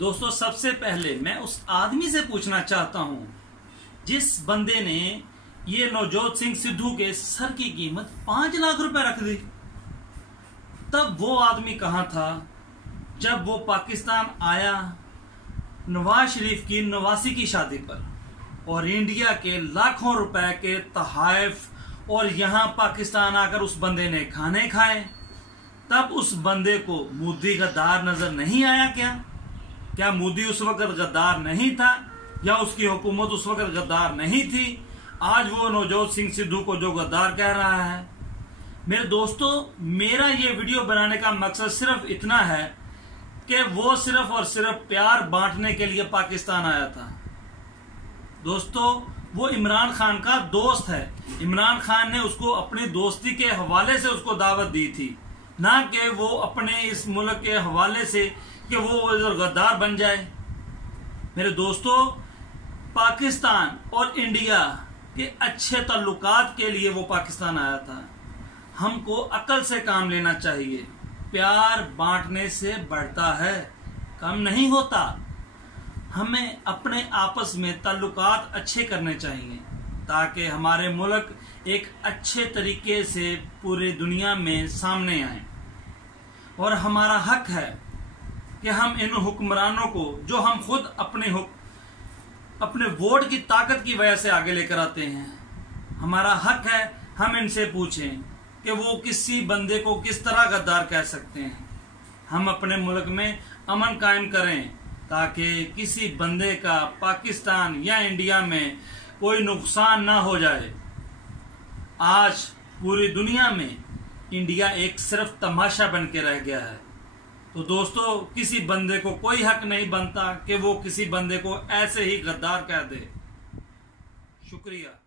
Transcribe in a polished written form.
दोस्तों सबसे पहले मैं उस आदमी से पूछना चाहता हूं जिस बंदे ने ये नवजोत सिंह सिद्धू के सर की कीमत 5 लाख रुपए रख दी, तब वो आदमी कहां था जब वो पाकिस्तान आया नवाज शरीफ की नवासी की शादी पर और इंडिया के लाखों रुपए के तोहफे और यहां पाकिस्तान आकर उस बंदे ने खाने खाए। तब उस बंदे को मोदी गद्दार नजर नहीं आया? क्या मोदी उस वक्त गद्दार नहीं था या उसकी हुकूमत उस वक्त गद्दार नहीं थी? आज वो नवजोत सिंह सिद्धू को जो गद्दार कह रहा है। मेरे दोस्तों, मेरा ये वीडियो बनाने का मकसद सिर्फ इतना है कि वो सिर्फ और सिर्फ प्यार बांटने के लिए पाकिस्तान आया था। दोस्तों, वो इमरान खान का दोस्त है। इमरान खान ने उसको अपनी दोस्ती के हवाले से उसको दावत दी थी, ना कि वो अपने इस मुल्क के हवाले से कि वो गद्दार बन जाए। मेरे दोस्तों, पाकिस्तान और इंडिया के अच्छे ताल्लुकात के लिए वो पाकिस्तान आया था। हमको अकल से काम लेना चाहिए। प्यार बांटने से बढ़ता है, कम नहीं होता। हमें अपने आपस में ताल्लुकात अच्छे करने चाहिए ताकि हमारे मुल्क एक अच्छे तरीके से पूरी दुनिया में सामने आए। और हमारा हक है कि हम इन हुक्मरानों को, जो हम खुद अपने वोट की ताकत की वजह से आगे लेकर आते हैं, हमारा हक है हम इनसे पूछें कि वो किसी बंदे को किस तरह गद्दार कह सकते हैं। हम अपने मुल्क में अमन कायम करें ताकि किसी बंदे का पाकिस्तान या इंडिया में कोई नुकसान ना हो जाए। आज पूरी दुनिया में इंडिया एक सिर्फ तमाशा बन के रह गया है। तो दोस्तों, किसी बंदे को कोई हक नहीं बनता कि वो किसी बंदे को ऐसे ही गद्दार कह दे। शुक्रिया।